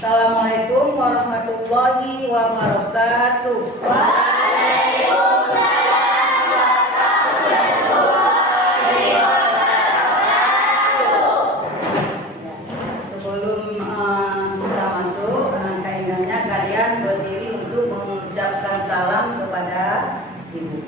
Assalamualaikum warahmatullahi wabarakatuh. Waalaikumsalam warahmatullahi wabarakatuh. Sebelum kita masuk, kaidahnya kalian berdiri untuk mengucapkan salam kepada ibu.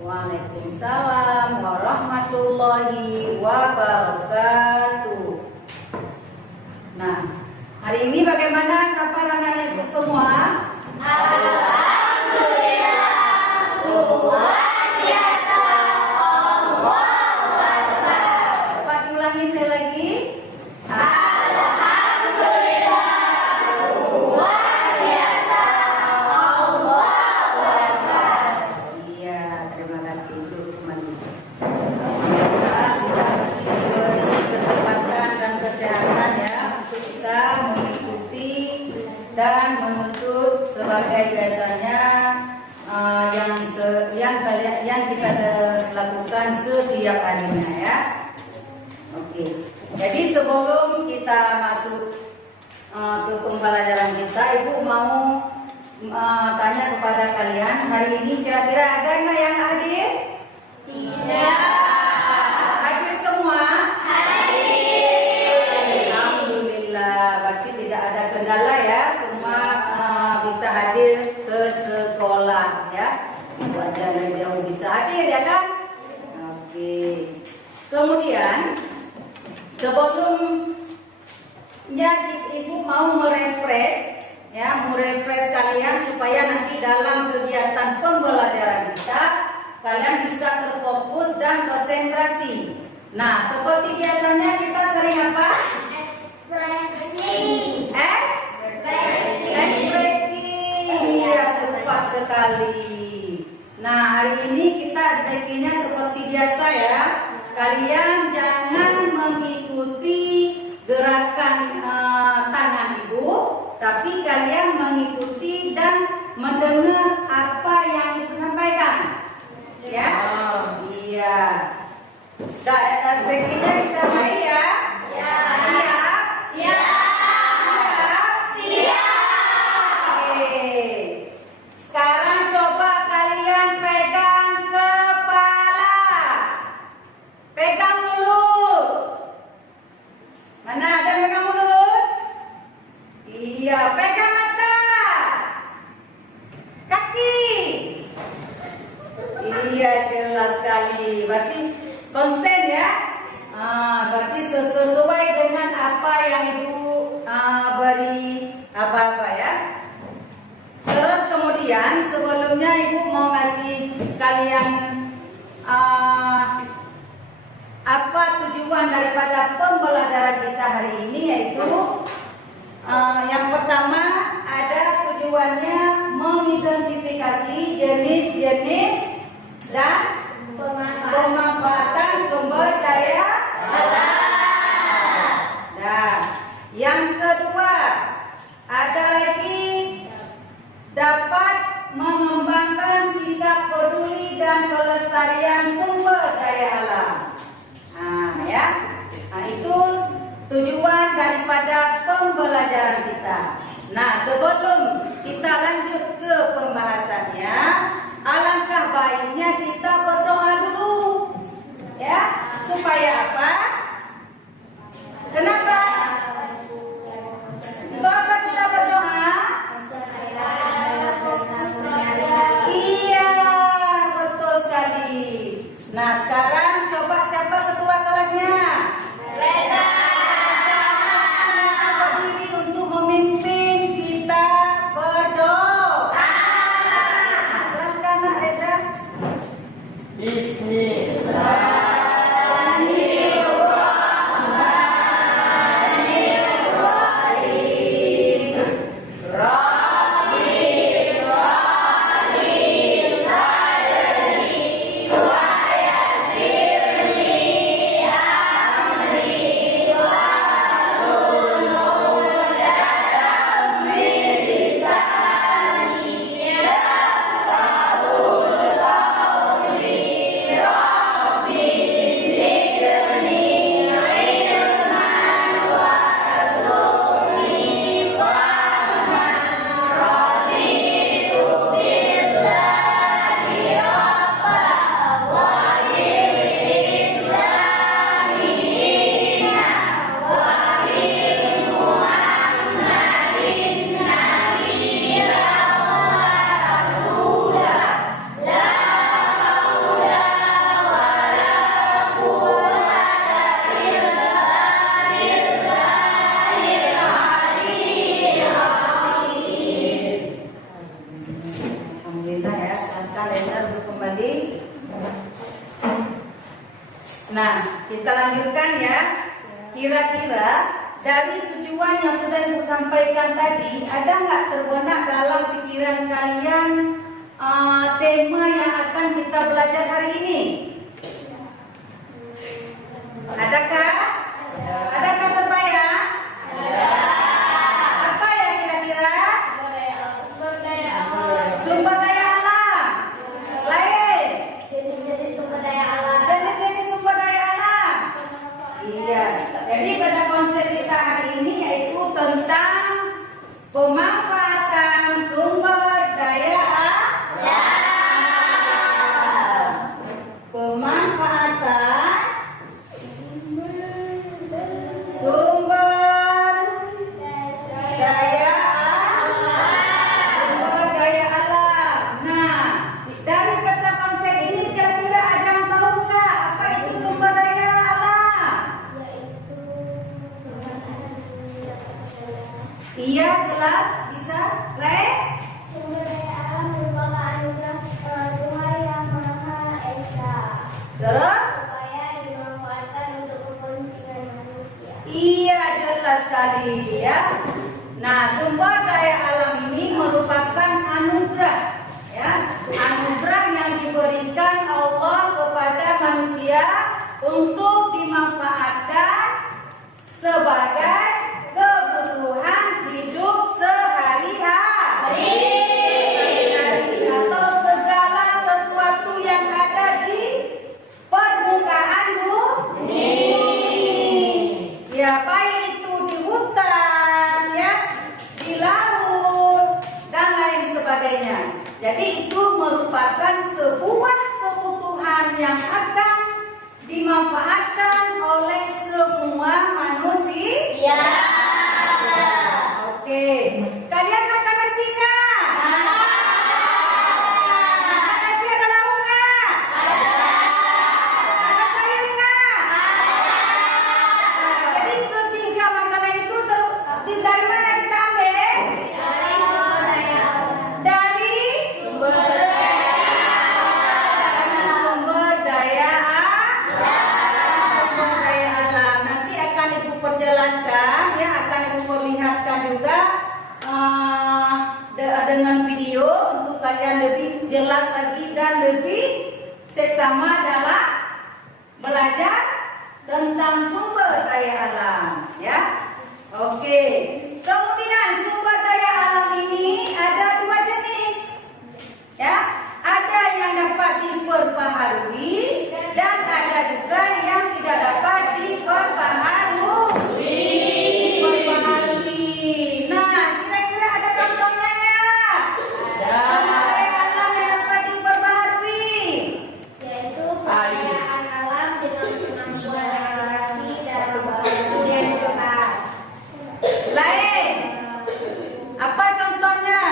Waalaikumsalam warahmatullahi wabarakatuh. Nah, hari ini bagaimana kabar anak-anak ibu semua? Alhamdulillah, luar biasa. Allahu Akbar. Coba diulangi sekali lagi. Alhamdulillah, luar biasa. Allahu Akbar. Iya, terima kasih untuk teman-teman. Kita masih diberi kesempatan dan kesehatan ya untuk kita mengikuti dan menuntut sebagai biasanya yang kita lakukan setiap harinya ya. Oke. Jadi sebelum kita masuk ke pembelajaran kita, Ibu mau tanya kepada kalian, hari ini kira-kira ada nggak yang hadir? Tidak. Hadir semua? Hadir. Alhamdulillah, berarti tidak ada kendala ya, semua bisa hadir ke sekolah ya. Ibu aja dari jauh bisa hadir ya kan? Oke. Kemudian sebelumnya Ibu mau merefresh ya, merefresh kalian supaya nanti dalam kegiatan pembelajaran kita kalian bisa terfokus dan konsentrasi. Nah, seperti biasanya kita sering apa? Ekspresi. Iya, tepat sekali. Nah, hari ini kita sebaiknya seperti biasa ya. Kalian jangan mengikuti gerakan tangan Ibu, tapi kalian mengikuti dan mendengar apa yang Ibu sampaikan. Ya? Iya. Sebaiknya kita mulai ya. Siap? Oke. Sekarang coba kalian pegang kepala. Pegang mulut. Mana ada pegang mulut? Iya, pegang mata. Kaki. Iya, jelas sekali. Berarti konsen ya. Berarti sesuai dengan apa yang Ibu beri apa-apa ya. Terus kemudian sebelumnya Ibu mau ngasih kalian apa tujuan daripada pembelajaran kita hari ini, yaitu yang pertama ada tujuannya mengidentifikasi jenis-jenis dan pemanfaatan sumber daya alam. Nah, yang kedua ada lagi dapat mengembangkan sikap peduli dan pelestarian sumber daya alam. Ya, itu tujuan daripada pembelajaran kita. Nah, sebelum kita lanjut ke pembahasannya, alangkah baiknya kita berdoa dulu, ya, supaya apa? Kenapa? Untuk apa kita berdoa? Iya, betul sekali. Nah, sekarang coba siapa ketua kelasnya? Berdiri untuk memimpin kita berdoa. kalender dulu kembali. Nah, kita lanjutkan ya. Kira-kira dari tujuan yang sudah Ibu sampaikan tadi, ada nggak terbenak dalam pikiran kalian tema yang akan kita belajar hari ini? Adakah? Adakah terbayang? Apa ya kira-kira? Sumber daya alam. Lain. Jenis-jenis sumber daya alam. Jenis-jenis sumber daya alam. Iya. Jadi pada konsep kita hari ini yaitu tentang pemanfaatan sumber daya alam. Pemanfaatan sumber daya alam. Sumber daya alam. Nah, dari peta konsep ini kira-kira ada yang tahu nggak apa itu sumber daya alam? Iya, jelas, bisa. Lain? Sumber daya alam merupakan anugerah Tuhan yang Maha Esa, Terus? supaya dimanfaatkan untuk kepentingan manusia. Iya, jelas sekali ya. Nah, sumber daya alam ini merupakan anugerah ya. Anugerah yang diberikan Allah kepada manusia untuk dimanfaatkan sebagai kebutuhan hidup sehari-hari atau segala sesuatu yang ada di permukaan bumi. Ya, baik itu di hutan, ya, di laut dan lain sebagainya. Jadi itu merupakan sebuah kebutuhan yang akan dimanfaatkan oleh semua manusia. Oke, kalian makan nasi nggak? Makan nasi ada lauk nggak? Ada sayur nggak? Jadi ketiga makanan itu dari mana kita ambil? Dari sumber daya alam. Nanti akan Ibu perjelaskan ya, akan Ibu perlihatkan juga dengan video untuk kalian lebih jelas lagi dan lebih seksama dalam belajar tentang sumber daya alam ya. Oke. Kemudian sumber daya alam ini ada dua jenis. Ya, ada yang dapat diperbaharui dan ada juga yang tidak dapat diperbaharui. Nah, kira-kira ada contohnya ya? Sumber daya alam yang dapat diperbaharui. Yaitu kekayaan alam dengan kemampuan navigasi dan waktu yang cepat. Lain. Apa contohnya?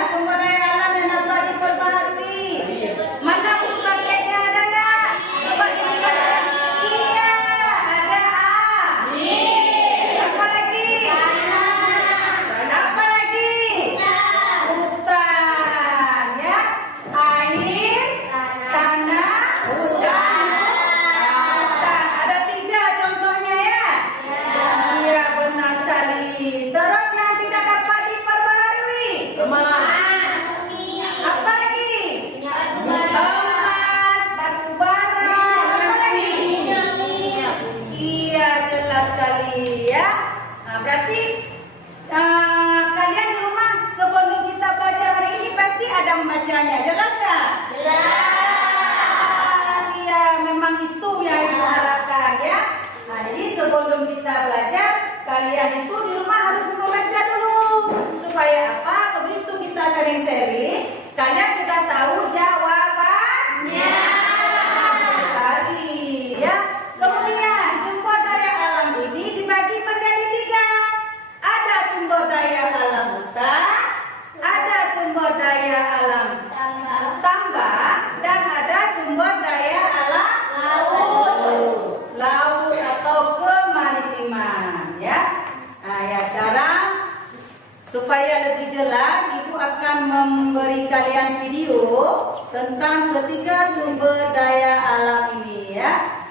ketiga sumber daya alam ini ya.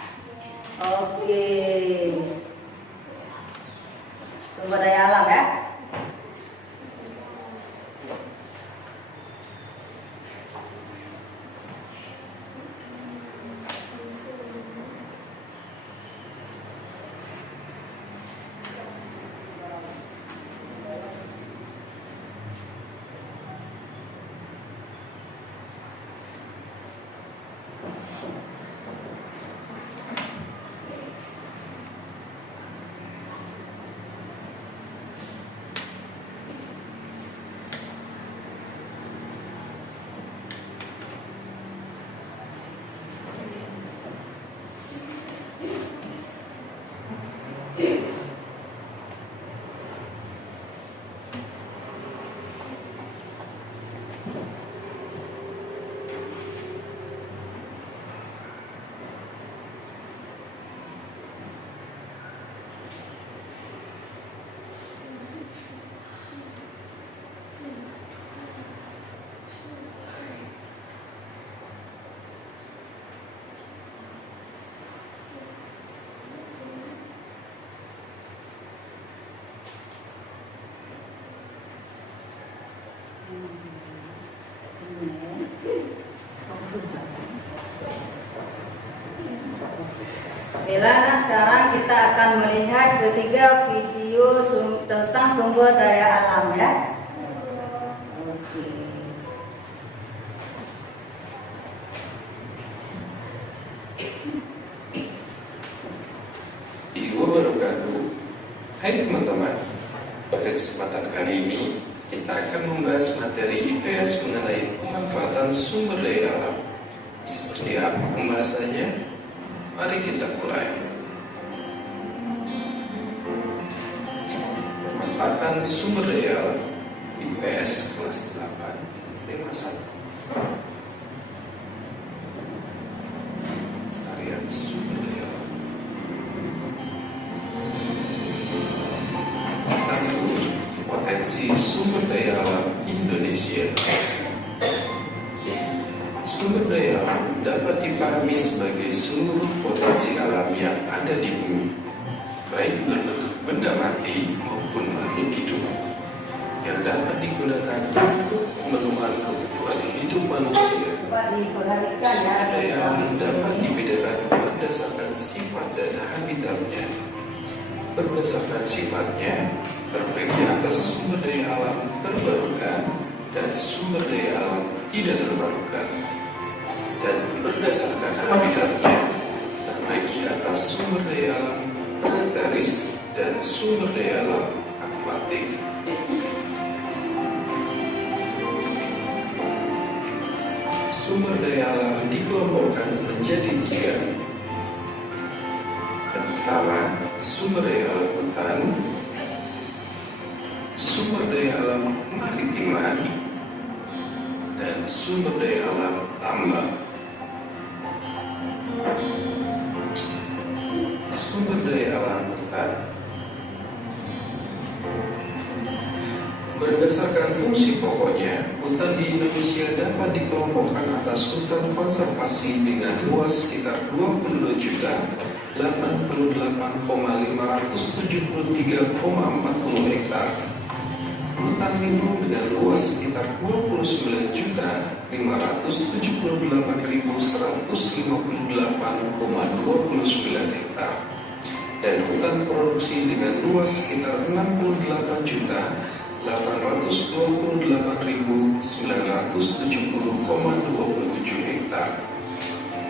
Oke. Sumber daya alam ya. Nah, sekarang kita akan melihat ketiga video tentang sumber daya alam ya. Oke. Wabarakatuh. Hai teman-teman, pada kesempatan kali ini kita akan membahas materi IPS mengenai pemanfaatan sumber daya alam. Seperti apa pembahasannya? Mari kita mulai. Pemanfaatan sumber daya alam IPS kelas 8 51. Tarian sumber daya alam. 1. Potensi sumber daya alam Indonesia. Sumber daya alam dapat dipahami sebagai seluruh potensi alam yang ada di bumi, baik berbentuk benda mati maupun makhluk hidup, yang dapat digunakan untuk memenuhi kebutuhan hidup manusia. Sumber daya alam dapat dibedakan berdasarkan sifat dan habitatnya. Berdasarkan sifatnya, terbagi atas sumber daya alam terbarukan dan sumber daya alam tidak terbarukan. Dan berdasarkan habitatnya, terbagi atas sumber daya alam planetaris dan sumber daya alam akuatik. Sumber daya alam dikelompokkan menjadi 3. Pertama, sumber daya alam hutan, sumber daya alam kemaritiman, dan sumber daya alam tambang. Sumber daya alam hutan. Berdasarkan fungsi pokoknya, hutan di Indonesia dapat dikelompokkan atas hutan konservasi dengan luas sekitar 22.088,573,40 hektar. Hutan lindung dengan luas sekitar 29.578,159 hektar. Dan hutan produksi dengan luas sekitar 68.980,27 hektar.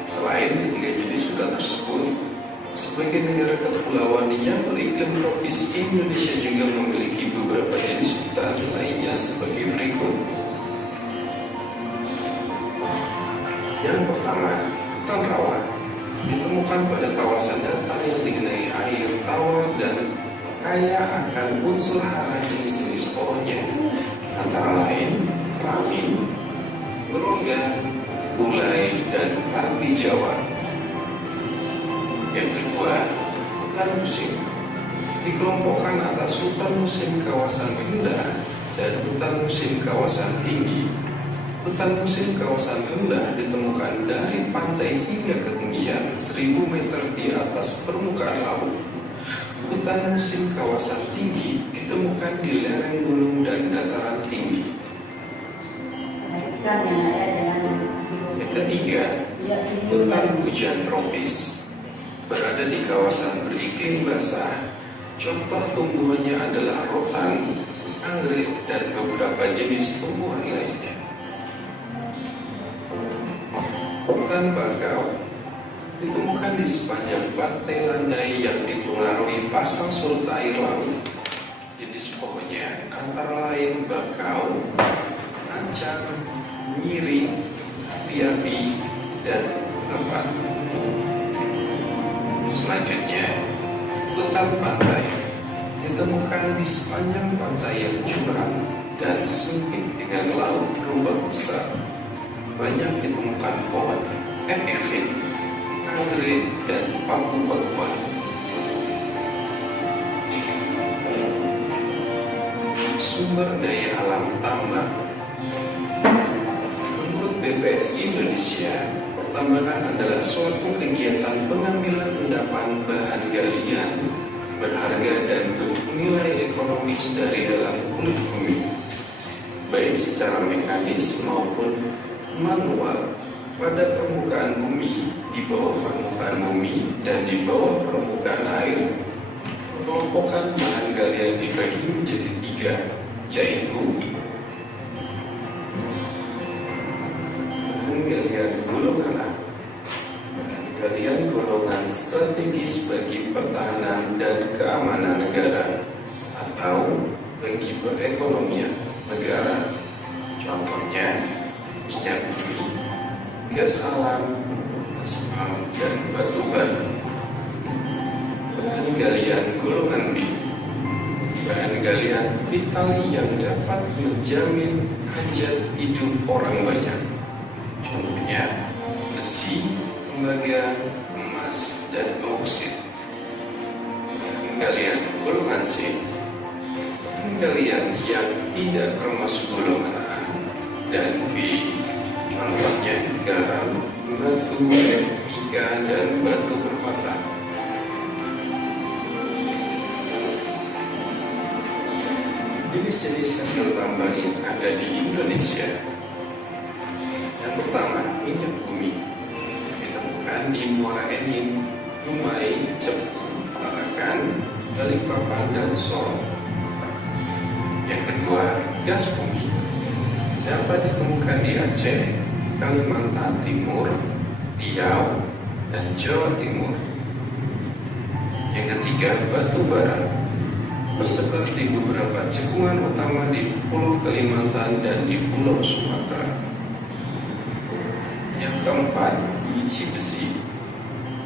Selain ketiga jenis hutan tersebut, sebagai negara kepulauan yang beriklim tropis, Indonesia juga memiliki beberapa jenis hutan lainnya sebagai berikut. Yang pertama, hutan rawa ditemukan pada kawasan datar yang digenangi air tawar dan kaya akan unsur hara jenis-jenis pohonnya, antara lain ramin, berongga, bulai, dan ranti Jawa. Yang kedua, hutan musim dikelompokkan atas hutan musim kawasan rendah dan hutan musim kawasan tinggi. Hutan musim kawasan rendah ditemukan dari pantai hingga ketinggian 1000 meter di atas permukaan laut. Hutan musim kawasan tinggi ditemukan di lereng gunung dan dataran tinggi. Ikan yang ada dengan Yang ketiga, hutan hujan tropis berada di kawasan beriklim basah. Contoh tumbuhannya adalah rotan, anggrek, dan beberapa jenis tumbuhan lainnya. Hutan bakau ditemukan di sepanjang pantai landai yang dipengaruhi pasang surut air laut. Jenis pohonnya antara lain bakau, tancap, nyiri, api-api, dan lebat. Selanjutnya, hutan pantai ditemukan di sepanjang pantai yang curam dan sempit dengan laut ombak besar. Banyak ditemukan pohon epifit, anggrek, dan paku-pakuan. Sumber daya alam tambang. Menurut BPS Indonesia, pertambangan adalah suatu kegiatan pengambilan endapan bahan galian berharga dan bernilai ekonomis dari dalam kulit bumi, baik secara mekanis maupun manual pada permukaan bumi, di bawah permukaan bumi, dan di bawah permukaan air. Pengelompokan bahan galian dibagi menjadi 3, yaitu bahan galian golongan A, bahan galian golongan strategis bagi pertahanan dan keamanan negara atau bagi perekonomian negara. Contohnya minyak bumi, gas alam, aspal, dan batu bara. Bahan galian golongan B, bahan galian vital yang dapat menjamin hajat hidup orang banyak. Contohnya besi, tembaga, emas, dan bauksit. Bahan galian golongan C, bahan galian yang tidak termasuk golongan A dan B. Contohnya garam, batu, mika, dan batu permata. Jenis-jenis hasil tambang yang ada di Indonesia. Yang pertama, minyak bumi ditemukan di Muara Enim, Dumai, Cepu, Tarakan, Balikpapan, dan Sorong. Yang kedua, gas bumi dapat ditemukan di Aceh, Kalimantan Timur, Riau, dan Jawa Timur. Yang ketiga, batu bara bersebar di beberapa cekungan utama di Pulau Kalimantan dan di Pulau Sumatera. Yang keempat, biji besi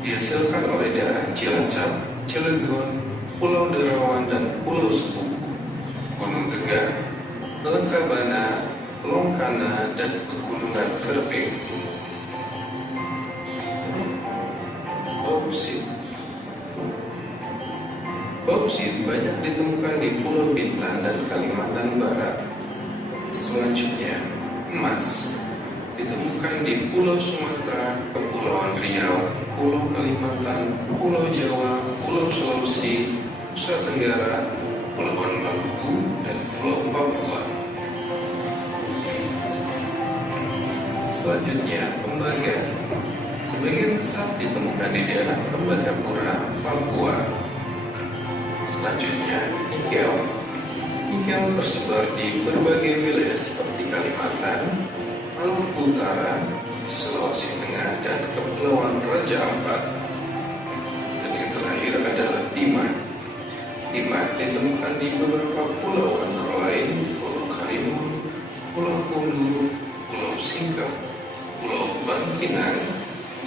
dihasilkan oleh daerah Cilacap, Cilegon, Pulau Derawan, dan Pulau Sepuku, Gunung Tegar, Lengkabana, Longkana, dan Pegunungan Kerping. Bauksit banyak ditemukan di Pulau Bintan dan Kalimantan Barat. Selanjutnya, emas ditemukan di Pulau Sumatera, Kepulauan Riau, Pulau Kalimantan, Pulau Jawa, Pulau Sulawesi, Nusa Tenggara, Kepulauan Maluku, dan Pulau Papua. Selanjutnya, tembaga. Sebagian besar ditemukan di daerah Tembagapura, Papua. Selanjutnya, nikel. Nikel tersebar di berbagai wilayah seperti Kalimantan, Maluku Utara, Sulawesi Tengah, dan Kepulauan Raja Ampat. Dan yang terakhir adalah timah. Timah ditemukan di beberapa pulau antara lain Pulau Karimun, Pulau Bulu, Pulau Singkep, Pulau Bangkinang,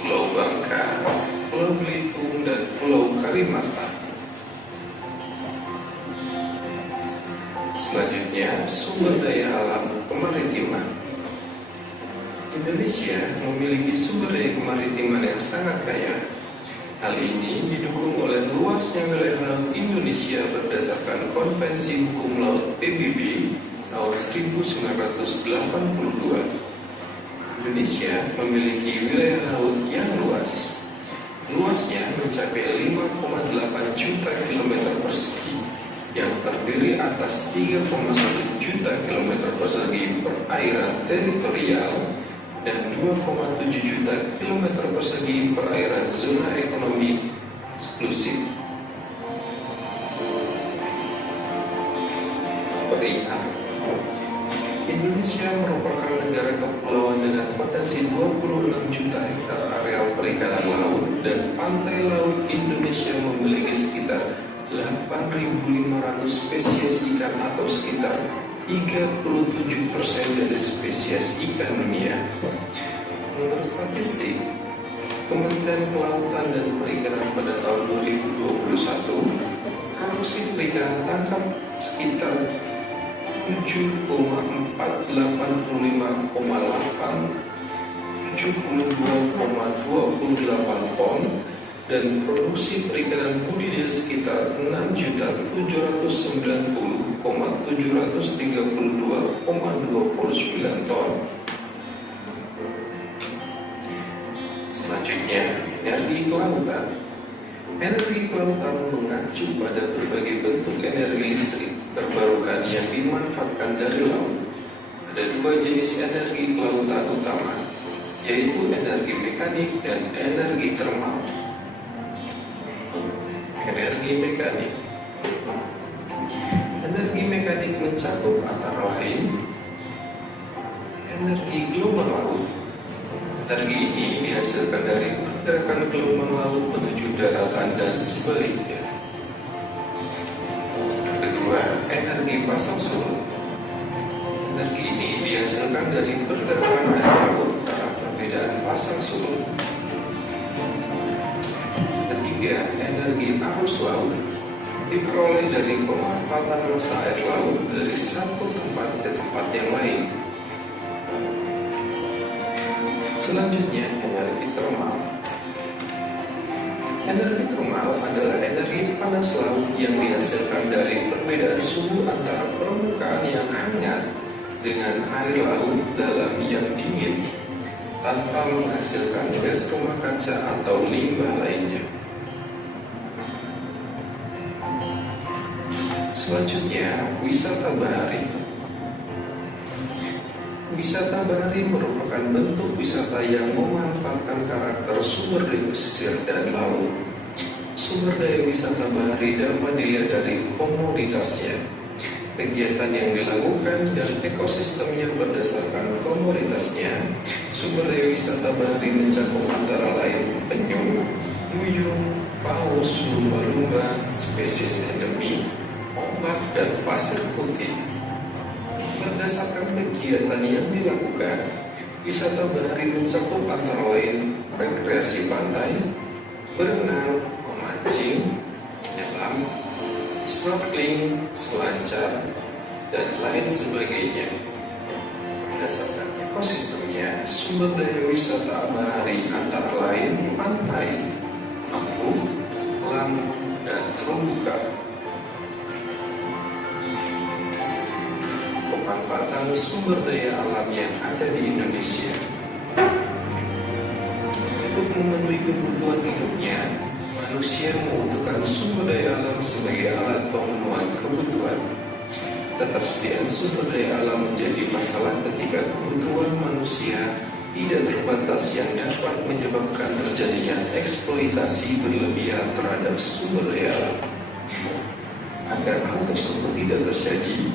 Pulau Bangka, Pulau Belitung, dan Pulau Kalimantan. Selanjutnya, sumber daya alam kemaritiman. Indonesia memiliki sumber daya kemaritiman yang sangat kaya. Hal ini didukung oleh luasnya wilayah laut Indonesia berdasarkan Konvensi Hukum Laut PBB tahun 1982. Indonesia memiliki wilayah laut yang luas. Luasnya mencapai 5,8 juta kilometer persegi yang terdiri atas 3,1 juta kilometer persegi perairan teritorial dan 2,7 juta kilometer persegi perairan zona ekonomi eksklusif. Perian, Indonesia merupakan negara kepulauan dengan potensi 26 juta hektar areal perikanan laut, dan pantai laut Indonesia memiliki sekitar 8.500 spesies ikan atau sekitar 37% dari spesies ikan dunia. Menurut statistik Kementerian Kelautan dan Perikanan pada tahun 2021, produksi perikanan tangkap sekitar 72,28 ton dan produksi perikanan budidaya sekitar 6.770,732,29 ton. Selanjutnya, energi kelautan. Energi kelautan mengacu pada berbagai bentuk energi listrik terbarukan yang dimanfaatkan dari laut. Ada dua jenis energi kelautan utama, yaitu energi mekanik dan energi termal. Energi mekanik. Energi mekanik mencakup antara lain energi gelombang laut. Energi ini dihasilkan dari pergerakan gelombang laut menuju daratan dan sebaliknya. Kedua, energi pasang surut. Energi ini dihasilkan dari pergerakan air laut karena perbedaan pasang surut. Ketiga, energi arus laut diperoleh dari pemanfaatan massa air laut dari satu tempat ke tempat yang lain. Selanjutnya, energi termal. Energi termal adalah energi panas laut yang dihasilkan dari perbedaan suhu antara permukaan yang hangat dengan air laut dalam yang dingin, tanpa menghasilkan gas rumah kaca atau limbah lainnya. Selanjutnya, wisata bahari. Wisata bahari merupakan bentuk wisata yang memanfaatkan karakter sumber daya pesisir dan laut. Sumber daya wisata bahari dapat dilihat dari komoditasnya, kegiatan yang dilakukan, dan ekosistemnya berdasarkan komoditasnya. Sumber daya wisata bahari mencakup antara lain penyu, duyung, paus, lumba-lumba, spesies endemi, ombak, dan pasir putih. Berdasarkan kegiatan yang dilakukan, wisata bahari mencakup antara lain rekreasi pantai, berenang, memancing, menyelam, snorkeling, selancar, dan lain sebagainya. Berdasarkan ekosistemnya, sumber daya wisata bahari antara lain pantai, mangrove, laut, dan terumbu karang. Pemanfaatan sumber daya alam yang ada di Indonesia. Untuk memenuhi kebutuhan hidupnya, manusia membutuhkan sumber daya alam sebagai alat pemenuhan kebutuhan. Ketersediaan sumber daya alam menjadi masalah ketika kebutuhan manusia tidak terbatas yang dapat menyebabkan terjadinya eksploitasi berlebihan terhadap sumber daya alam. Agar hal tersebut tidak terjadi,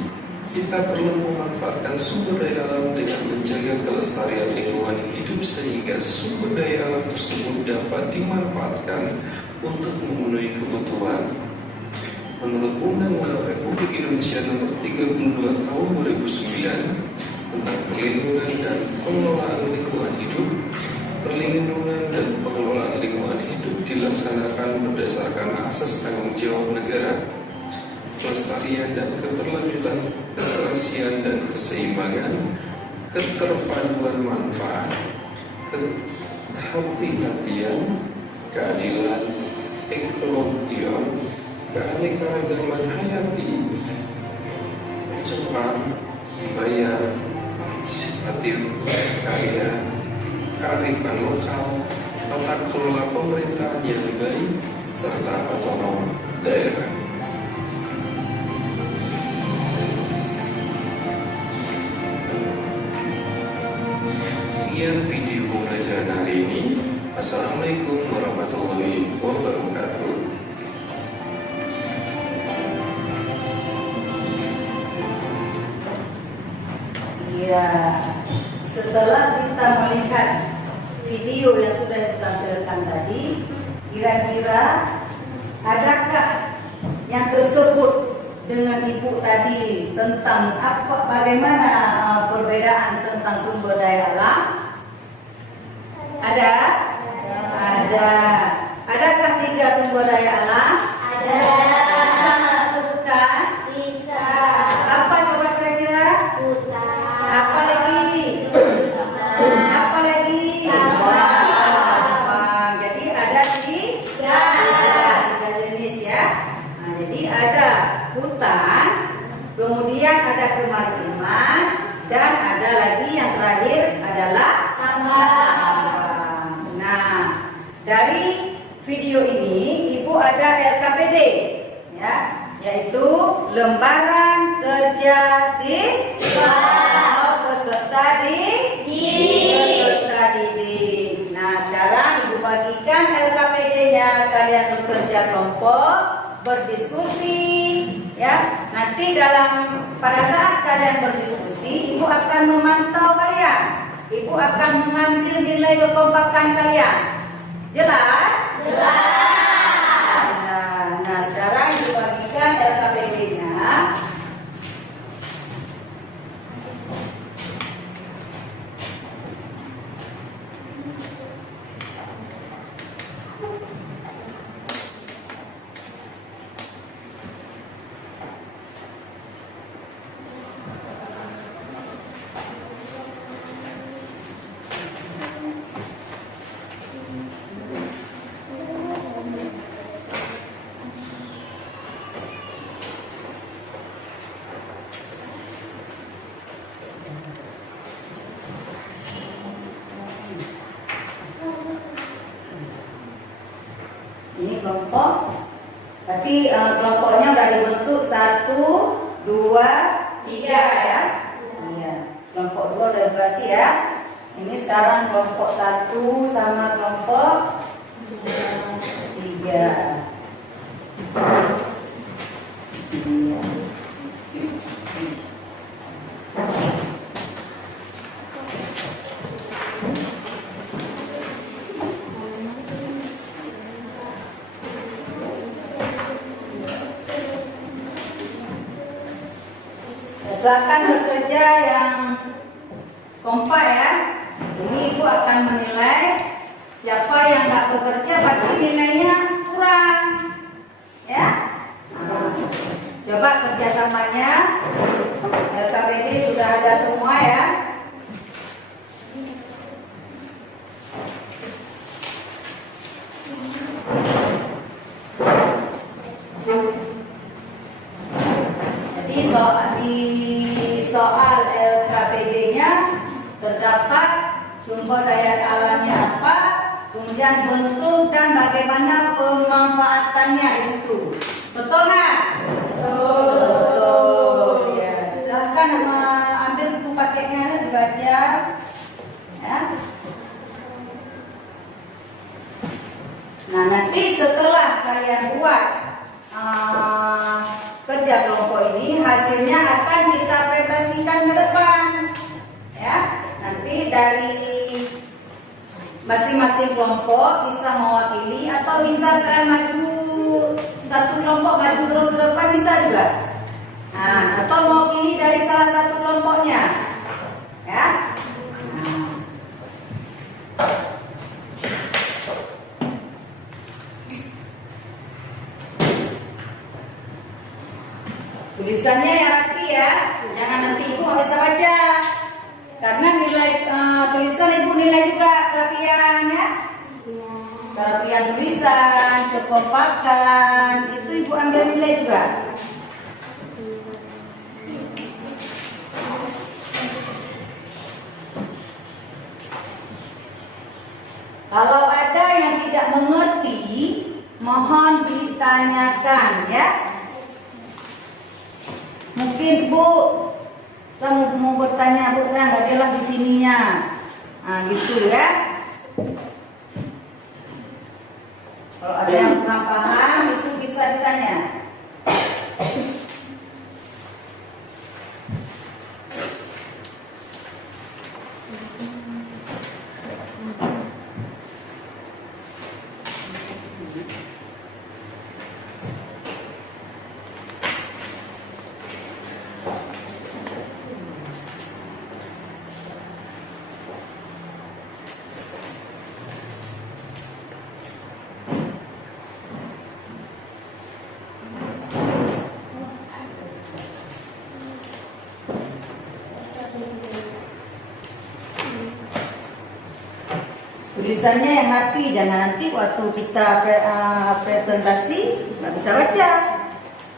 kita perlu memanfaatkan sumber daya alam dengan menjaga kelestarian lingkungan hidup sehingga sumber daya alam tersebut dapat dimanfaatkan untuk memenuhi kebutuhan. Menurut Undang-Undang Republik Indonesia Nomor 32 Tahun 2009 tentang perlindungan dan pengelolaan lingkungan hidup, perlindungan dan pengelolaan lingkungan hidup dilaksanakan berdasarkan asas tanggung jawab negara, kelestarian dan keberlanjutan, keserasian dan keseimbangan, keterpaduan manfaat, kehati-hatian, keadilan, ekologian, keanekaragaman hayati, cepat, bayar, partisipatif, karya, kearifan lokal, tata kelola pemerintahan yang baik, serta otonom daerah. Sekian video pembelajaran hari ini. Assalamualaikum warahmatullahi wabarakatuh. Ya, setelah kita melihat video yang sudah ditampilkan tadi, kira-kira adakah yang tersebut dengan ibu tadi tentang bagaimana perbedaan tentang sumber daya alam? Ada? Ada. Adakah 3 sumber daya alam? Ada. Bisa sebutkan? Bisa. Apa coba kira-kira? Hutan. Apa lagi? Apa lagi? Jadi ada 3 jenis ya. Nah, jadi ada hutan, kemudian ada kemaritiman, dan ada lagi yang terakhir adalah tambang. Nah, dari video ini Ibu ada LKPD ya, yaitu lembaran kerja siswa atau peserta didik. Nah, sekarang Ibu bagikan LKPD-nya, kalian bekerja kelompok, berdiskusi ya. Nanti pada saat kalian berdiskusi, Ibu akan memantau kalian. Ibu akan mengambil nilai kekompakan kalian. Jelas? Jelas. Nah, sekarang Ibu bagikan LKPD-nya. Ini kelompok, tapi kelompoknya udah dibentuk 1, 2, 3 ya. Iya, kelompok 2 udah dikasih ya. Ini sekarang kelompok 1 sama kelompok 3. Usahakan bekerja yang kompak ya. Ini Ibu akan menilai siapa yang nggak bekerja, berarti nilainya kurang ya. Nah, coba kerjasamanya. LKPD sudah ada semua ya. Di soal LKPD-nya terdapat sumber daya alamnya apa, kemudian bentuk dan bagaimana pemanfaatannya di situ. Betul nggak? Betul. Ya, silakan ambil buku paketnya dibaca. Ya. Nah, nanti setelah kalian buat kerja kelompok ini, hasilnya akan kita presentasikan ke depan ya. Nanti dari masing-masing kelompok bisa mewakili atau bisa kalian maju, satu kelompok maju terus ke depan bisa juga. Nah, atau mewakili dari salah satu kelompoknya ya. Tulisannya ya rapi ya, jangan nanti Ibu nggak bisa baca. Karena nilai tulisan Ibu nilai juga kerapian ya. Kerapian tulisan, kekompakan, itu Ibu ambil nilai juga. Kalau ada yang tidak mengerti, mohon ditanyakan ya. Mungkin Bu, saya mau bertanya Bu, saya nggak jelas di sininya. Nah gitu ya. Kalau ada yang kurang paham itu bisa ditanya. Tulisannya yang ngerti, jangan nanti waktu kita presentasi nggak bisa baca.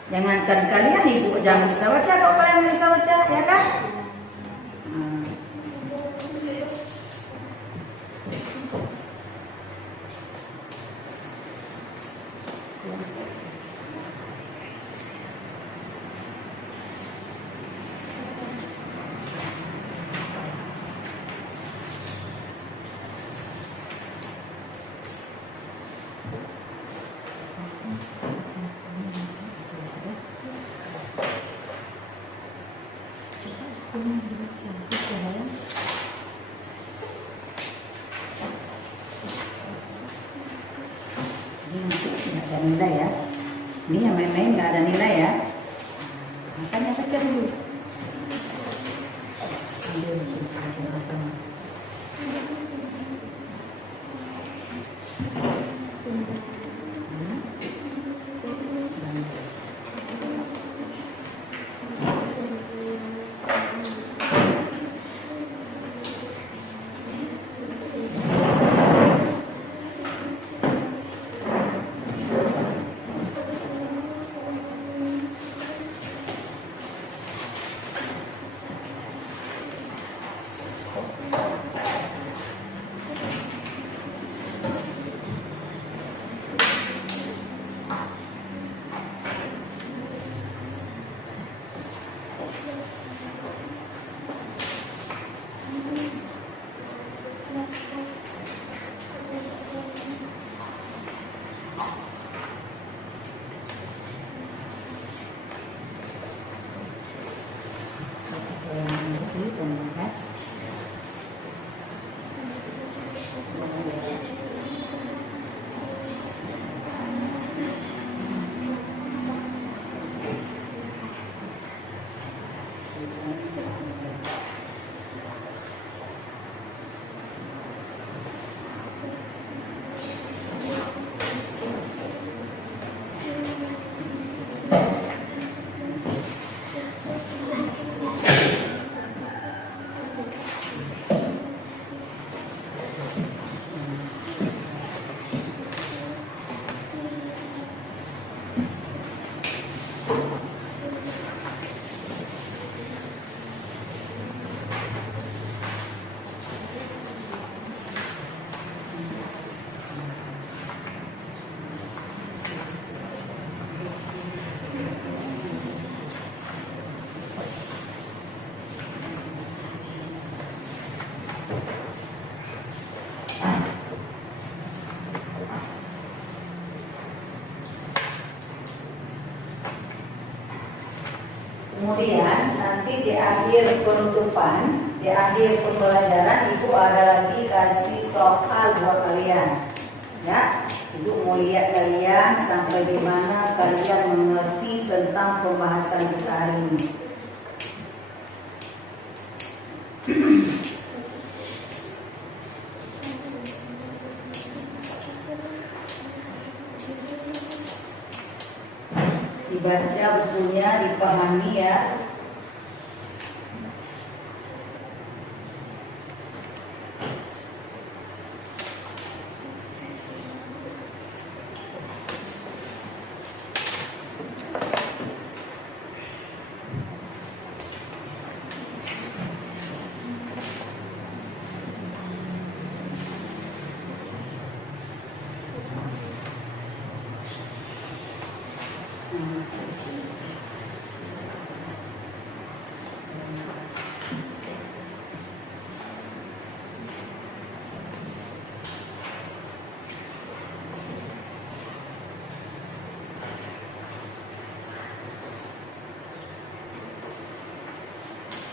Jangankan kalian ibu jangan bisa baca, kalau kalian bisa baca, ya kan? Nggak ada nilai ya. Ini yang main-main nggak ada nilai ya. Makanya baca dulu. Ambil sama. Kemudian nanti di akhir penutupan, di akhir pembelajaran ibu ada lagi kasih soal buat kalian, ya. Ibu mau lihat kalian sampai di mana kalian mengerti tentang pembahasan kita hari ini. Dibaca bukunya, dipahami ya.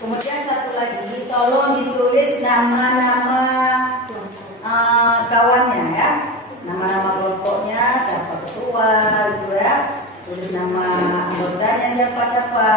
Kemudian satu lagi, tolong ditulis nama-nama kawannya ya, nama-nama kelompoknya, siapa ketua gitu ya, tulis nama anggotanya siapa-siapa.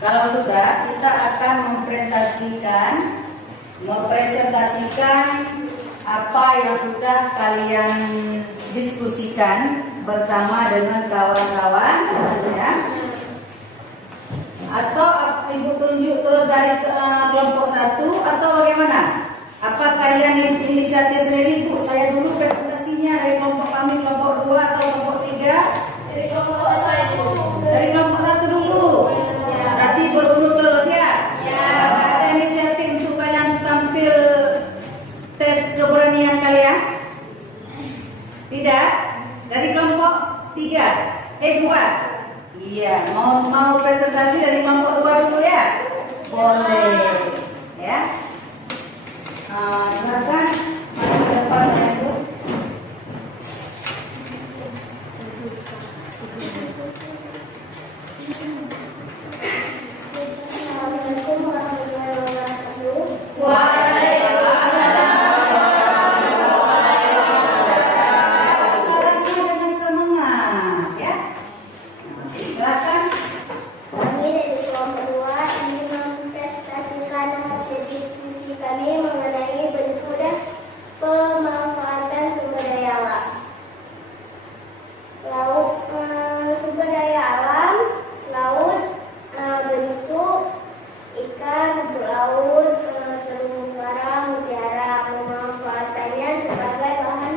Kalau sudah, kita akan mempresentasikan apa yang sudah kalian diskusikan bersama dengan kawan-kawan, ya. Atau ibu tunjuk terus dari kelompok 1 atau bagaimana? Apa kalian inisiatif sendiri? Bu, saya dulu presentasinya dari kelompok kami, kelompok 2 atau kelompok 3? Dari kelompok 1. Dari kelompok 1 dulu. Berarti berurut terus ya? Ya. Ada inisiatif untuk kalian tampil tes keberanian kalian? Tidak? Dari kelompok 3? 2? Iya. Mau presentasi dari kelompok 2 dulu ya? Boleh. Ya. Silakan. Mari ke depan ya, Bu. Assalamualaikum warahmatullahi wabarakatuh. Suaranya dengan semangat ya. Silakan. Kami dari kelompok 2 ingin mempresentasikan hasil diskusi kami mengenai bentuk dan pemanfaatan sumber daya alam. Sumber daya alam, laut, bentuk ikan, rumput laut, terumbu karang, mutiara, pemanfaatannya sebagai bahan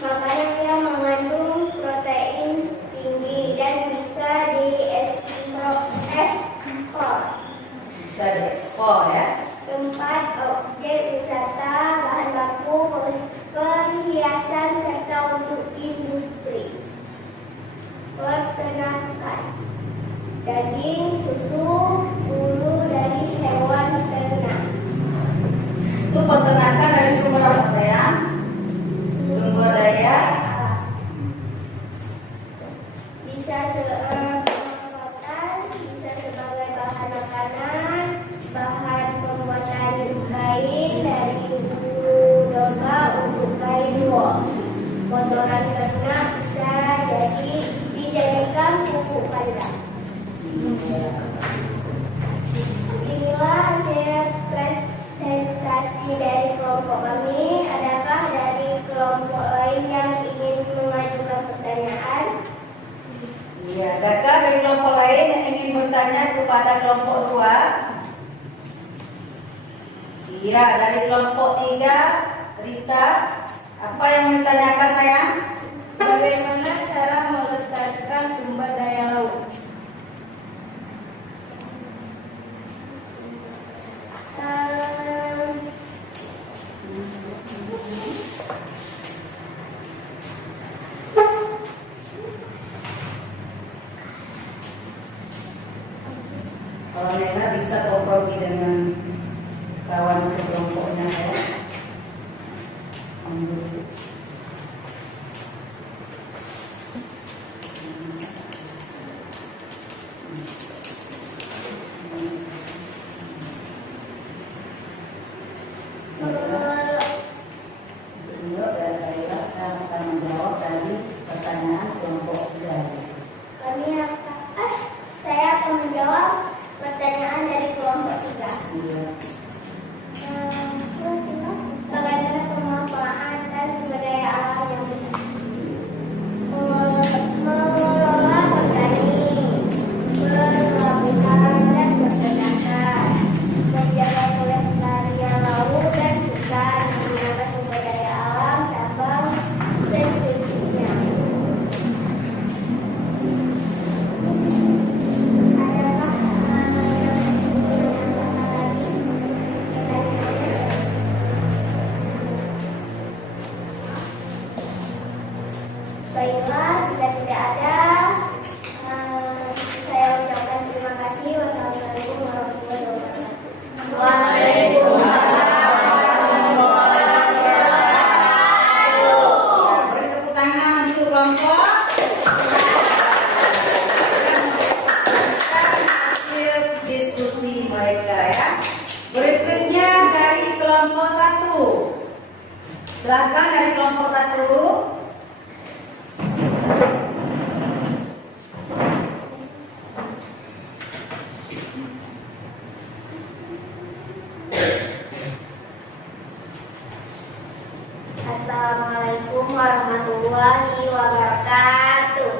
makanan yang mengandung protein tinggi dan bisa diekspor. Bisa diekspor ya. Tempat objek wisata, bahan baku, perhiasan serta untuk industri peternakan, daging, susu, bulu dari hewan ternak. Itu peternakan dari sumber apa sayang? Sumber daya. Bisa pemanfaatan, bisa sebagai bahan makanan, bahan pembuatan kain dari bulu domba untuk kain wol. Kotoran ternak bisa dijadikan pupuk kandang. Inilah hasil presentasi dari kelompok kami. Adakah dari kelompok lain yang ingin mengajukan pertanyaan? Iya, adakah dari kelompok lain yang ingin bertanya kepada kelompok 2? Iya, dari kelompok 3, Rita, apa yang mau ditanyakan sayang? Bagaimana cara melestarikan sumber daya laut? Kalau Nena bisa kompromi dengan kawan sekelompoknya ya. Saya akan menjawab pertanyaan dari kelompok 3. Bagaimana pemanfaatan sumber daya alam yang benar? Mengelola petani, pelabuhan dan peternakan, menjaga kelestarian laut dan hutan, menggunakan sumber daya alam, tambang, dan seterusnya. Baiklah, jika tidak ada, saya ucapkan terima kasih. Wassalamualaikum warahmatullahi wabarakatuh. Beri tepuk tangan untuk kelompok. Hasil diskusi mereka ya. Berikutnya dari kelompok 1. Silakan dari kelompok 1. warahmatullahi wabarakatuh.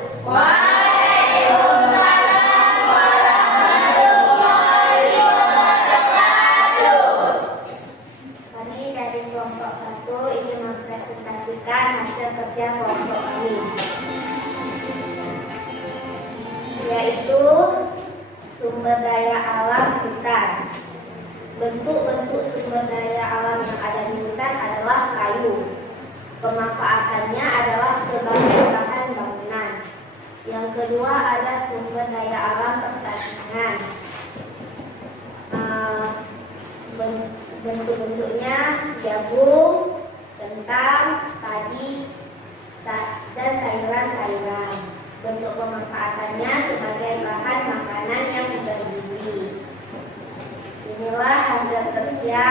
Kami dari kelompok 1 ingin mempresentasikan hasil kerja kelompok kami, yaitu sumber daya alam hutan. Bentuk-bentuk sumber daya alam yang ada di hutan adalah kayu. Pemanfaatannya adalah sebagai bahan bangunan. Yang kedua ada sumber daya alam pertanian. Bentuk-bentuknya jagung, kentang, padi, dan sayuran-sayuran. Bentuk pemanfaatannya sebagai bahan makanan yang bergizi. Inilah hasil kerja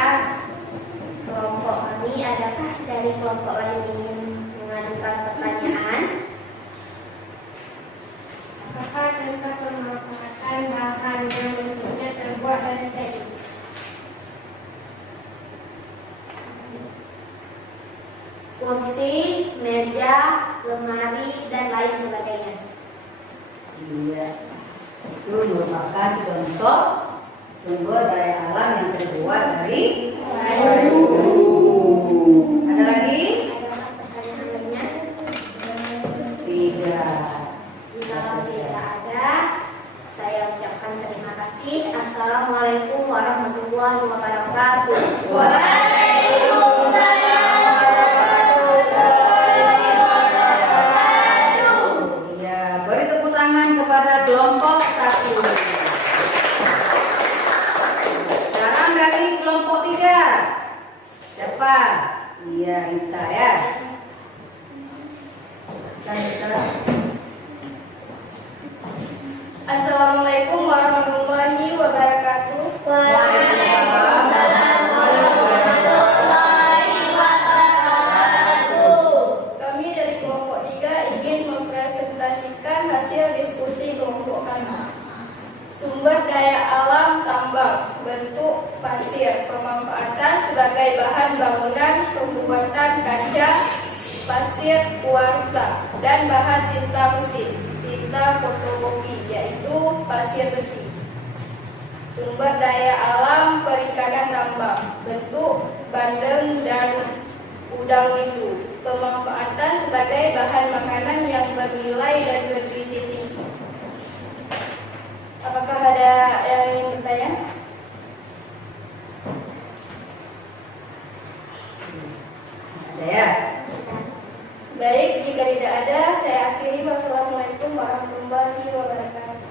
kelompok kami. Adakah dari kelompok lain ingin mengajukan pertanyaan? Apakah tentang pemanfaatan bahan yang bentuknya terbuat dari kayu? Kursi, meja, lemari, dan lain sebagainya. Iya, itu merupakan contoh sumber daya alam yang terbuat dari kayu. Ada lagi? Adakah pertanyaan lainnya? Tidak. Kalau tidak ada, saya ucapkan terima kasih. Assalamualaikum warahmatullahi wabarakatuh. Ya, beri tepuk tangan kepada kelompok 1. Sekarang dari kelompok 3. Siapa? Iya, Rita ya. Rita. Assalamualaikum warahmatullahi wabarakatuh. Waalaikumsalam warahmatullahi wabarakatuh. Kami dari kelompok 3 ingin mempresentasikan hasil diskusi kelompok kami. Sumber daya alam tambang, bentuk pasir, pemanfaatan sebagai bahan bangunan, pembuatan kaca, pasir kuarsa, dan bahan tinta mesin, tinta fotokopi, yaitu pasir besi. Sumber daya alam perikanan tambang, bentuk bandeng dan udang windu, pemanfaatan sebagai bahan makanan yang bernilai dan bergizi tinggi. Apakah ada yang ingin bertanya? Ada ya? Baik, jika tidak ada, saya akhiri. Wassalamualaikum warahmatullahi wabarakatuh.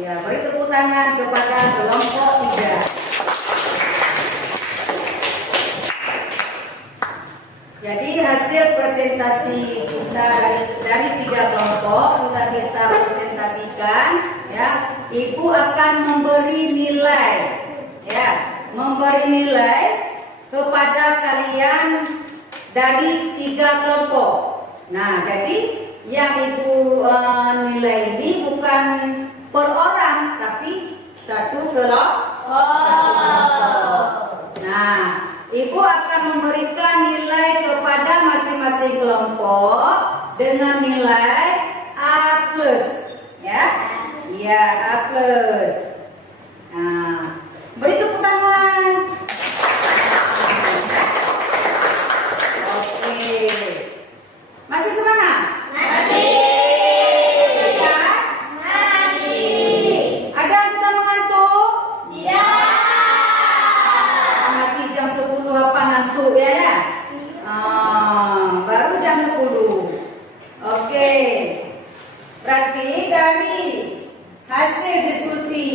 Ya, beri tepuk tangan kepada kelompok 3. Jadi hasil presentasi kita dari 3 kelompok sudah kita presentasikan ya. Ibu akan memberi nilai ya, memberi nilai kepada kalian dari 3 kelompok. Nah, jadi yang ibu nilai ini bukan per orang tapi satu kelompok. Nah, ibu akan memberikan nilai kepada masing-masing kelompok dengan nilai A+, ya. Iya, A+. Nah, beri tepuk tangan. Oke. Masih semangat? Masih. Ada yang sudah mengantuk? Tidak. Masih jam 10 apa ngantuk ya? Baru jam 10. Oke. Berarti dari hasil diskusi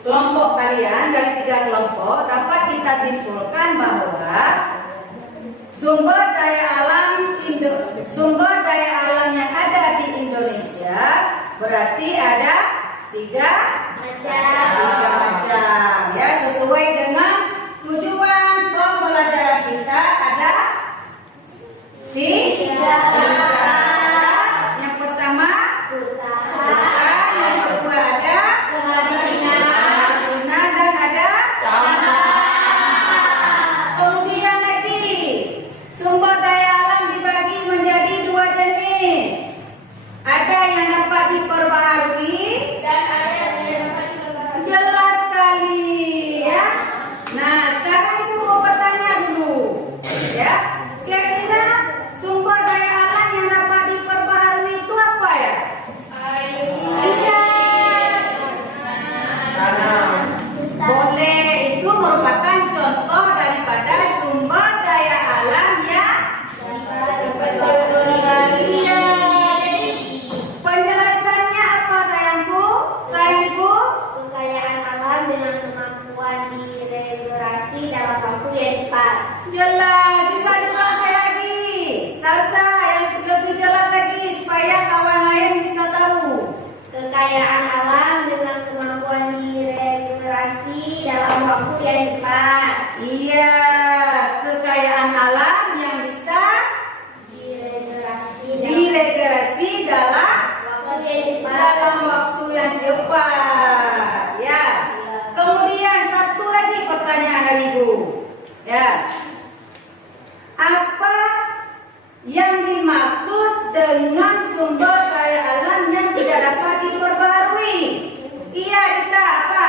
kelompok kalian dari 3 kelompok dapat kita simpulkan bahwa sumber daya alam yang ada di Indonesia berarti ada 3 macam ya, sesuai dengan tujuan pembelajaran kita ada 3. Yang pertama hutan, yang kedua ada kerajinan dan ada tambang. kekayaan alam dengan kemampuan diregenerasi dalam waktu yang cepat. Iya, kekayaan alam yang bisa diregenerasi dalam waktu yang cepat. Ya. Kemudian satu lagi pertanyaan dari Ibu. Ya. Apa yang dimaksud dengan sumber daya alam yang tidak dapat diperbarui? Iya, Rita, apa?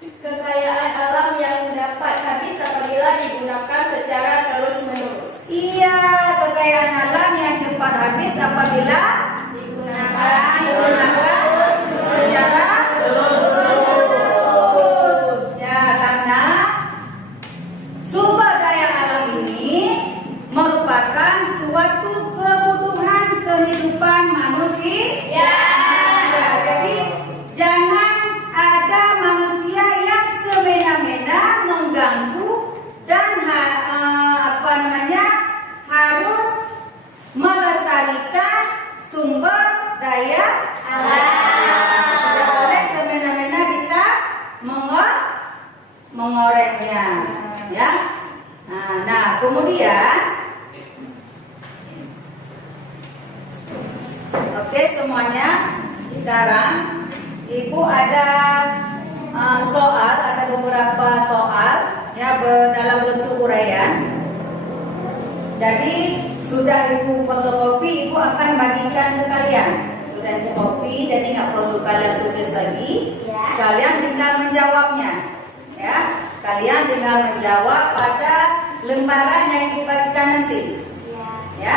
Kekayaan alam yang dapat habis apabila digunakan secara terus-menerus. Iya, kekayaan alam yang cepat habis apabila digunakan secara terus-menerus. Ya, karena sumber daya alam ini merupakan suatu kebutuhan kehidupan manusia. Ya, jadi jangan ada manusia yang semena-mena mengganggu dan harus melestarikan sumber daya alam. Tidak boleh semena-mena kita mengoreknya, ya. Nah, kemudian, oke semuanya, sekarang Ibu ada soal, ada beberapa soal ya dalam bentuk uraian. Jadi sudah Ibu fotokopi, Ibu akan bagikan ke kalian. Sudah Ibu copy, jadi nggak perlu kalian tulis lagi. Ya. Kalian tinggal menjawabnya, ya. Kalian tinggal menjawab pada lembaran yang Ibu bagikan nanti, ya.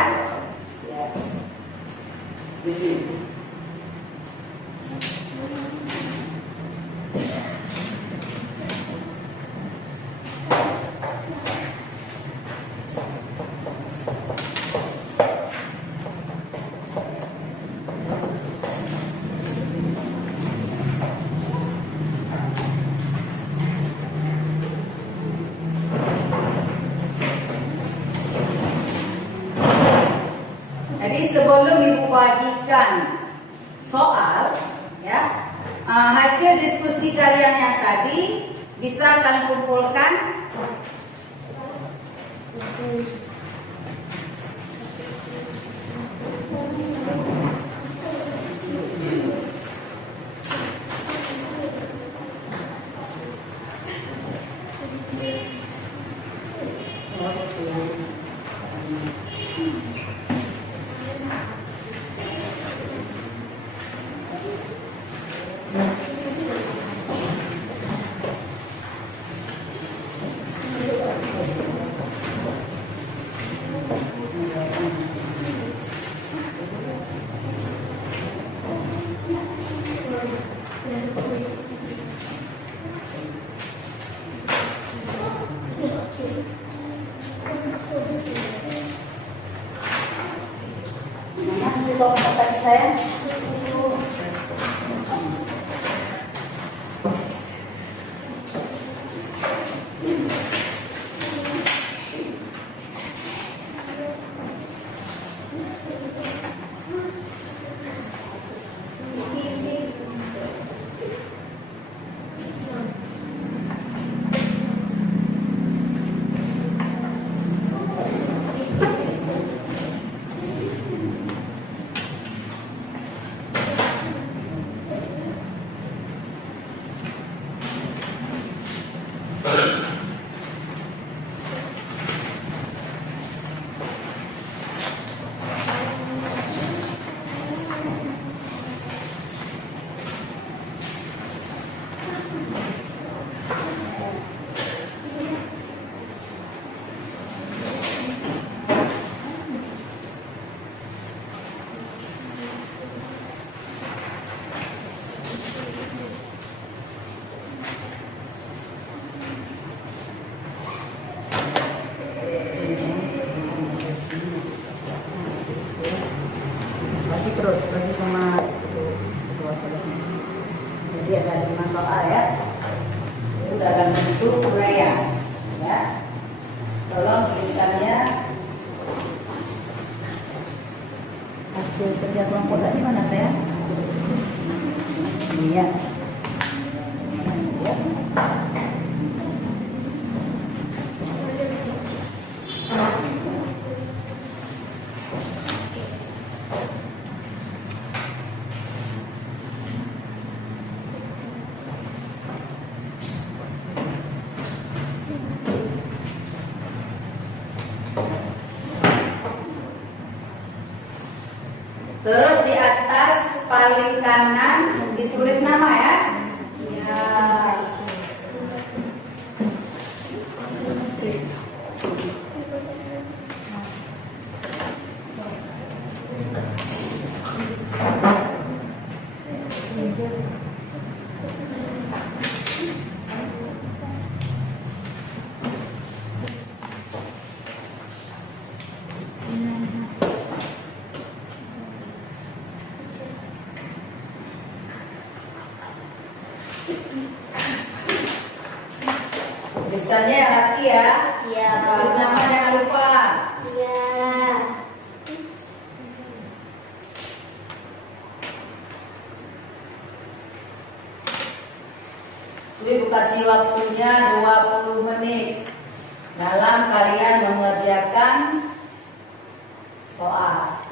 Jadi sebelum Ibu bagikan soal, ya, hasil diskusi kalian yang tadi bisa kalian kumpulkan. Tadi saya terus bagi sama kedua tulisnya. Jadi ada 5 soal ya. Itu dalam bentuk uraian, ya. Tolong tulisannya. Hasil kerja kelompok tadi mana saya? Iya. Terus di atas paling kanan ditulis nama ya. Ya. Tulisannya hati ya. Iya. Tulis nama jangan lupa. Iya. Ibu kasih waktunya 20 menit dalam kalian mengerjakan soal.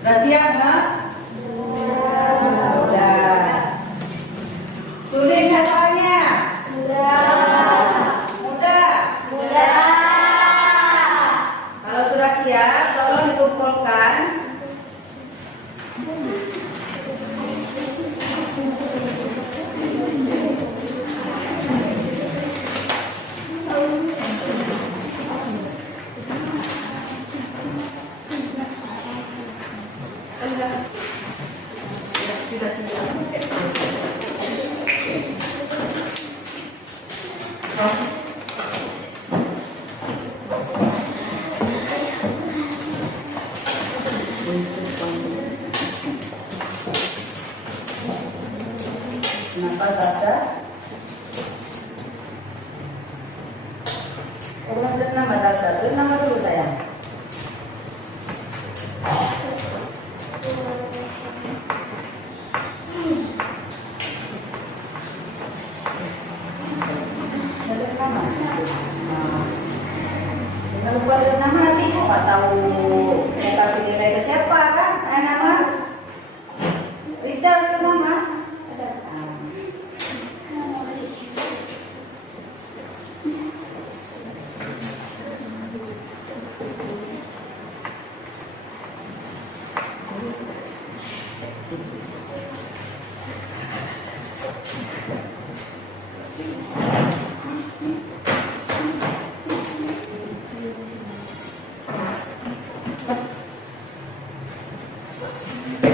Udah siap nggak? Sudah. Sulit nggak soalnya? Mudah. Kalau sudah siap, tolong dikumpulkan. Kenapa Sasa? Belum ada nama Sasa, itu nama dulu sayang. Ada nama. Kalau buat ada nama nanti nggak tahu mau kasih nilai ke siapa kan? Nama Rita ada nama.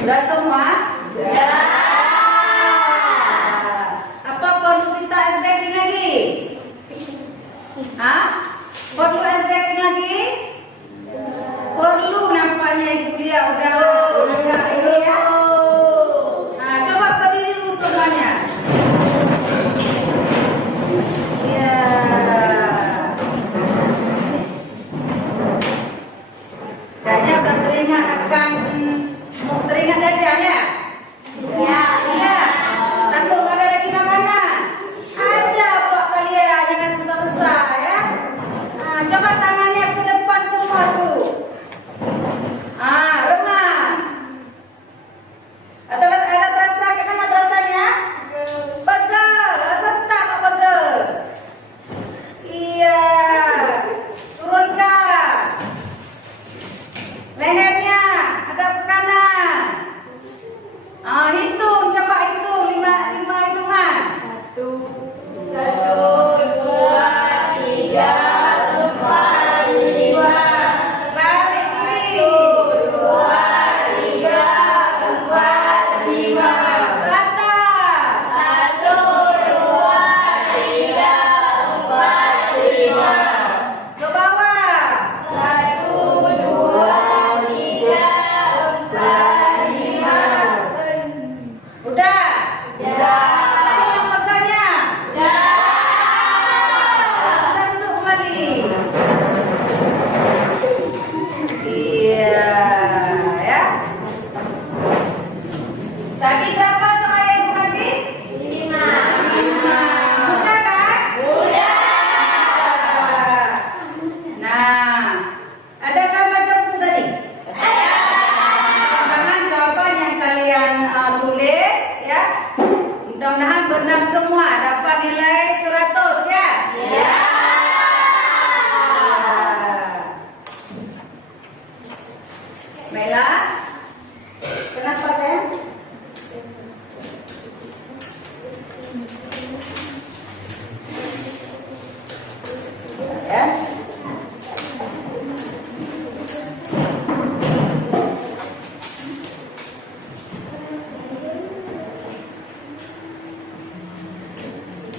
Sudah semua? Ya. Apa perlu kita SDK lagi? Hah? Perlu SDK lagi? Perlu nampaknya Ibu Lia udah ini ya. Nah, coba berdiri dulu semuanya. Ya. Kayaknya udah teringat aja ya? Ya, iya. Tentu ada lagi makanan. Ada buat kalian, jangan susah-susah ya. Nah, coba tangannya ke depan semua tuh. Remas. Ada terasa, kan ada rasanya? Pegel, serta kok pegel. Iya. Turunkan. Lehernya agak ke kanan. Hitung, coba hitung 5 hitungan. 1, 2, 3, 4, 5. Balik kiri. 1, 2, 3, 4, 5. Belakang. 1, 2, 3, 4, 5. Ke bawah. 1, 2, 3, 4, 5. Udah? Ya. Ayo yang pegangnya. Ya. Sudah duduk kembali. Iya, ya. Tadi berapa soal yang Ibu kasih? 5. Mudah kan? Mudah. Nah, adakah macam itu tadi? Ada. Tangan jawaban yang kalian tulis ya. Mudah-mudahan benar semua, dapat nilai 100 ya. Ya. Baiklah. Kenapa sayang? Ya.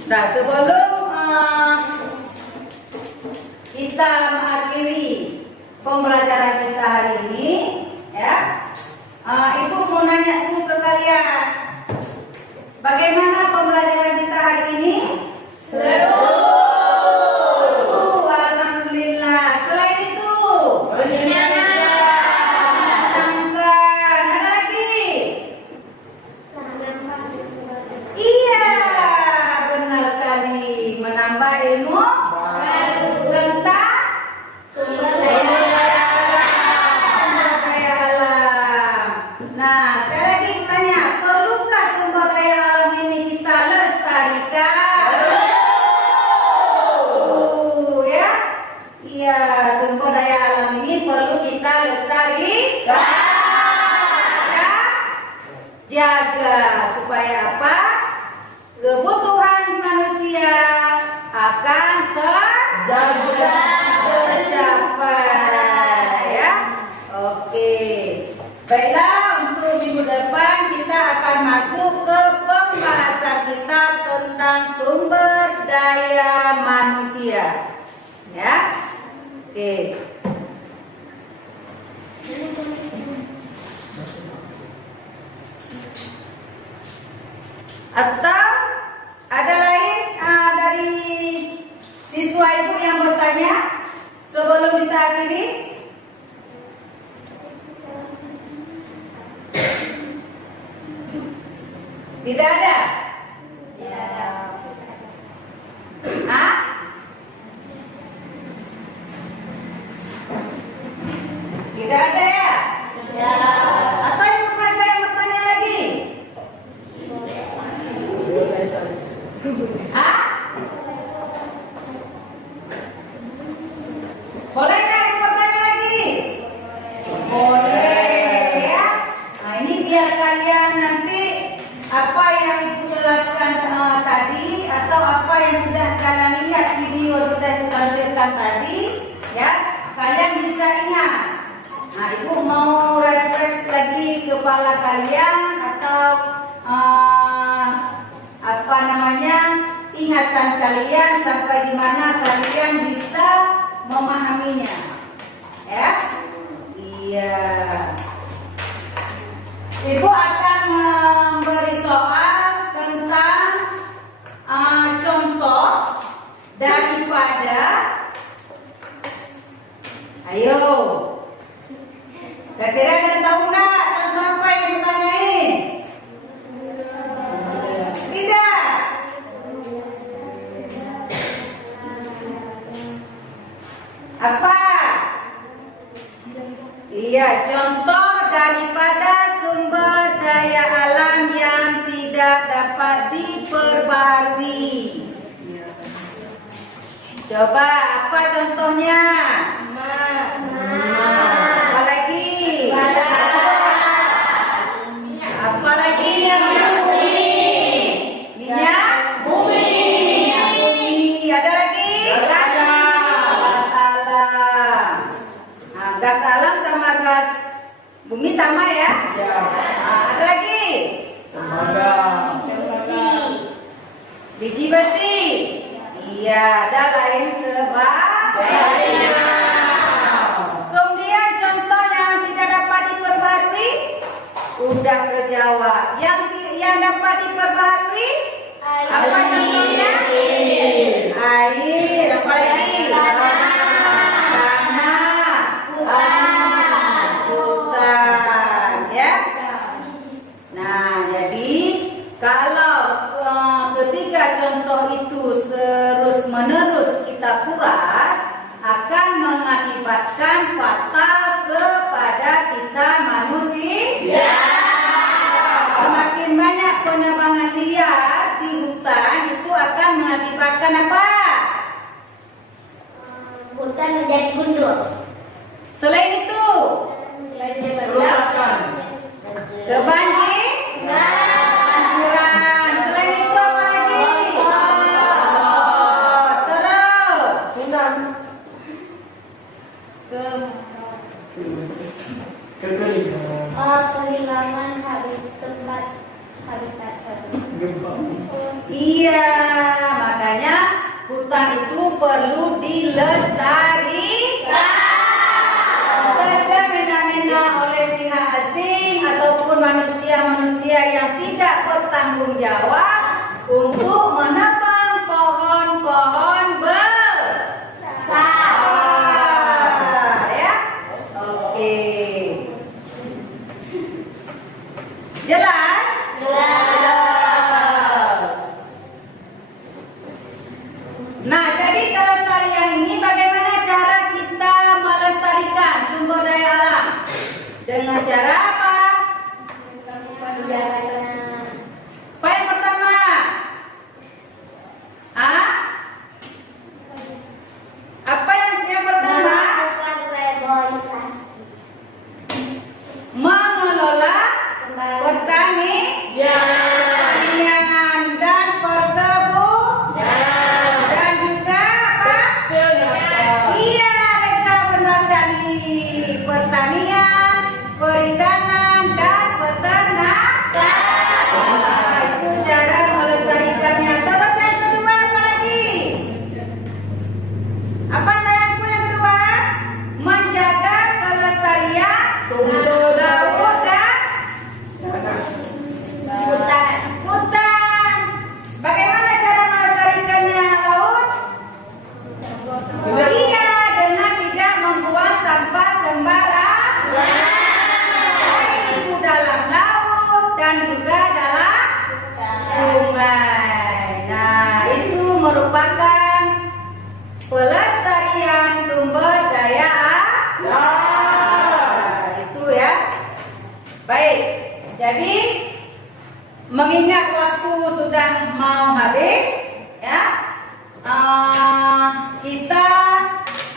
Nah, sebelum kita mengakhiri pembelajaran kita hari ini, ya, Ibu mau nanya dulu ke kalian, bagaimana pembelajaran kita hari ini? Seru. Alhamdulillah. Selain itu, menyenangkan. Ada lagi? Iya, benar sekali. Menambah ilmu tentang sumber daya alam. Nah, sekali lagi tanya, perlukah sumber daya alam ini kita lestarikan? Ya, iya, sumber daya alam ini perlu kita lestarikan. Ya, jaga supaya apa? Kebutuhan manusia akan tercapai, ya. Oke. Baiklah, untuk minggu depan kita akan masuk ke pembahasan kita tentang sumber daya manusia. Ya. Oke. Atau ada lain dari siswa ibu yang bertanya sebelum kita akhiri? Tidak ada? Hah? Tidak ada ya? Atau ibu saja yang bertanya lagi? Hah? Boleh nggak ibu bertanya lagi? Boleh ya. Nah, ini biar kalian nanti apa yang ibu jelaskan tadi atau apa yang sudah kalian lihat video sudah ditampilkan tadi, ya, kalian bisa ingat. Nah, ibu mau refresh lagi kepala kalian atau apa namanya, ingatan kalian sampai di mana kalian bisa memahaminya, ya. Iya. Ibu akan memberi soal tentang contoh daripada, ayo, kira-kira kalian tahu nggak contoh apa yang ditanyain? Tidak. Apa? Iya, contoh daripada sumber daya alam yang tidak dapat diperbarui. Coba apa contohnya? Apa lagi? Apa lagi yang minyak bumi? Ada lagi? Gas alam. Nah, gas alam sama gas bumi sama ya? Nah, ada lagi? Biji besi. Iya, ada lain sebagainya. Kemudian contoh yang tidak dapat diperbarui, udah terjawab. Yang dapat diperbarui, apa contohnya? Air. Apa lagi? Tanah. Hutan. Ya. Nah, jadi kalau ketika contoh itu terus menerus kita kuras, akan mengakibatkan fatal kepada kita manusia. Semakin banyak penebangan liar di hutan itu akan mengakibatkan apa? Hutan menjadi gundul. Selain itu, Kerusakan. Kehilangan tempat habitat Iya, makanya hutan itu perlu dilestarikan. Semena-mena oleh pihak asing ataupun manusia-manusia yang tidak bertanggung jawab untuk menebang pohon-pohon besar, ya. Oke. Jelas? Nah, jadi kelestarian ini bagaimana cara kita melestarikan sumber daya alam? Dengan cara apa? Apa yang pertama? Apa yang pertama? Mengelola pertanian dan perkebunan dan juga apa? Iya, Lesa, benar sekali. Pertanian, perikanan dan peternakan. Nah, itu cara melestarikannya. Terus yang kedua apa lagi? Apa sayangku yang kedua? Menjaga kelestarian sumber laut dan hutan. Bagaimana cara melestarikannya laut? Iya, dengan tidak membuang sampah sembarangan. Baik itu dalam laut dan juga dalam sungai. Nah, itu merupakan pelestarian sumber daya alam. Itu ya. Baik. Jadi mengingat waktu sudah mau habis, ya, kita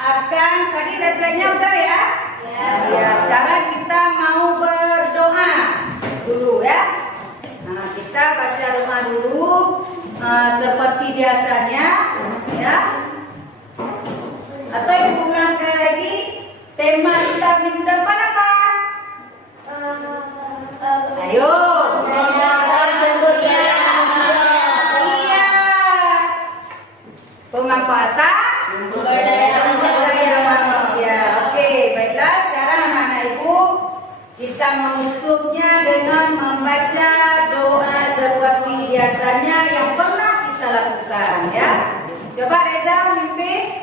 akan tadi deadline-nya udah ya. Ya, sekarang kita mau berdoa dulu ya. Nah, kita baca doa dulu seperti biasanya, ya. Atau ibu ulang sekali lagi, tema kita minggu depan apa? Ayo. Iya. Pemanfaatan sumber daya manusia. Oke, baiklah. Sekarang anak-anak ibu, kita menutupnya dengan membaca doa seperti biasanya yang pernah kita lakukan, ya. Coba Reza memimpin.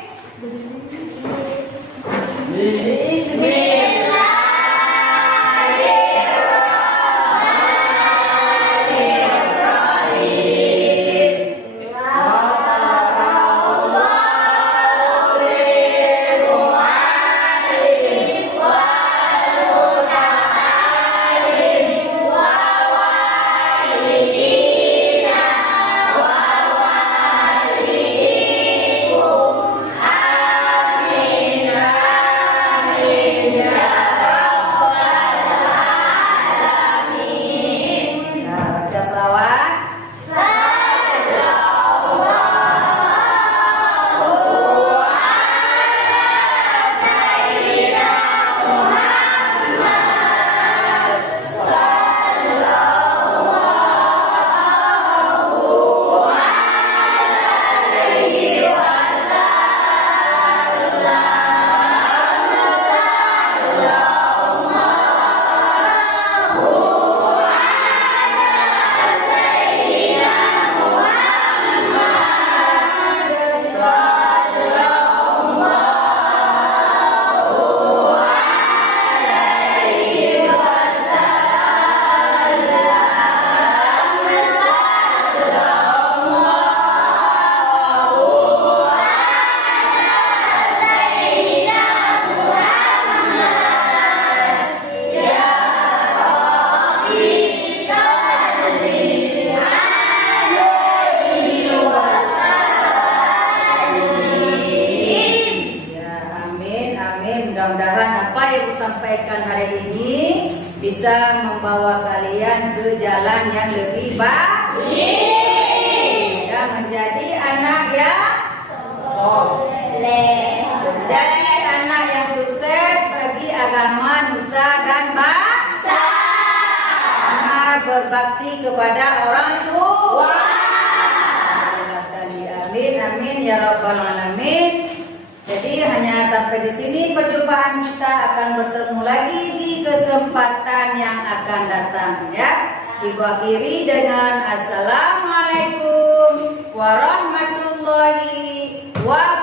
Mudah-mudahan apa yang disampaikan hari ini bisa membawa kalian ke jalan yang lebih baik dan menjadi anak yang jadi anak yang sukses bagi agama, nusa dan bangsa. berbakti kepada orang tua. Amin, amin ya rabbal alamin. Jadi hanya sampai di sini perjumpaan kita, akan bertemu lagi di kesempatan yang akan datang ya. Ibu akhiri dengan assalamualaikum warahmatullahi wabarakatuh.